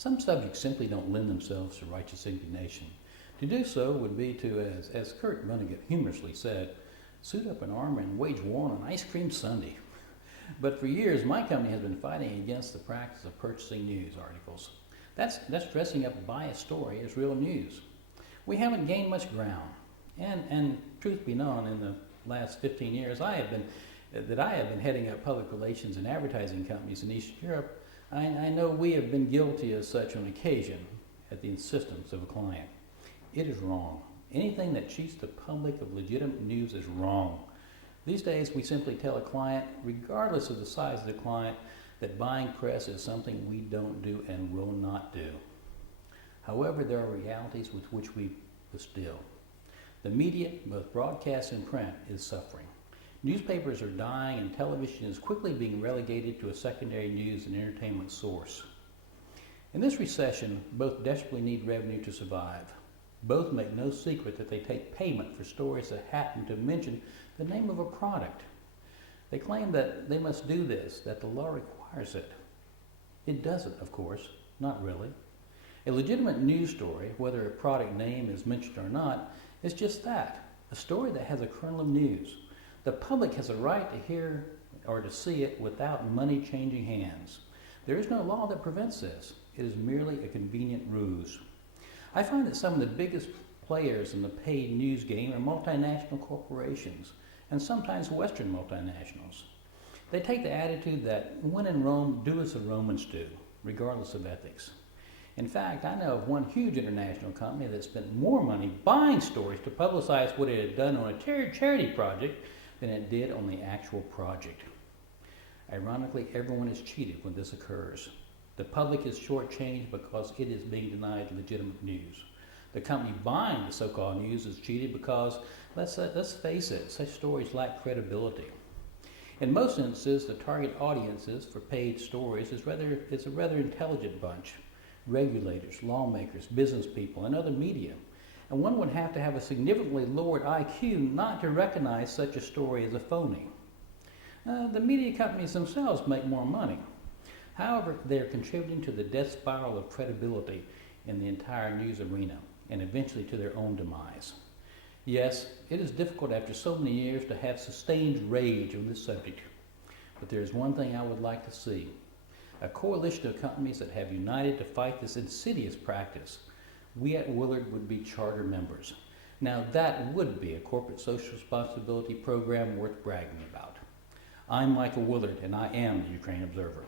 Some subjects simply don't lend themselves to righteous indignation. To do so would be to, as Kurt Vonnegut humorously said, suit up in armor and wage war on ice cream sundae. But for years, my company has been fighting against the practice of purchasing news articles. That's dressing up a biased story as real news. We haven't gained much ground. And truth be known, in the last 15 years I have been heading up public relations and advertising companies in Eastern Europe, I know we have been guilty of such on occasion at the insistence of a client. It is wrong. Anything that cheats the public of legitimate news is wrong. These days we simply tell a client, regardless of the size of the client, that buying press is something we don't do and will not do. However, there are realities with which we must deal. The media, both broadcast and print, is suffering. Newspapers are dying and television is quickly being relegated to a secondary news and entertainment source. In this recession, both desperately need revenue to survive. Both make no secret that they take payment for stories that happen to mention the name of a product. They claim that they must do this, that the law requires it. It doesn't, of course, not really. A legitimate news story, whether a product name is mentioned or not, is just that, a story that has a kernel of news. The public has a right to hear or to see it without money changing hands. There is no law that prevents this. It is merely a convenient ruse. I find that some of the biggest players in the paid news game are multinational corporations, and sometimes Western multinationals. They take the attitude that when in Rome, do as the Romans do, regardless of ethics. In fact, I know of one huge international company that spent more money buying stories to publicize what it had done on a charity project than it did on the actual project. Ironically, everyone is cheated when this occurs. The public is shortchanged because it is being denied legitimate news. The company buying the so-called news is cheated because, let's face it, such stories lack credibility. In most instances, the target audiences for paid stories is a rather intelligent bunch: regulators, lawmakers, business people, and other media. And one would have to have a significantly lowered IQ not to recognize such a story as a phony. The media companies themselves make more money. However, they are contributing to the death spiral of credibility in the entire news arena, and eventually to their own demise. Yes, it is difficult after so many years to have sustained rage on this subject, but there is one thing I would like to see: a coalition of companies that have united to fight this insidious practice. We at Willard would be charter members. Now that would be a corporate social responsibility program worth bragging about. I'm Michael Willard, and I am the Ukraine Observer.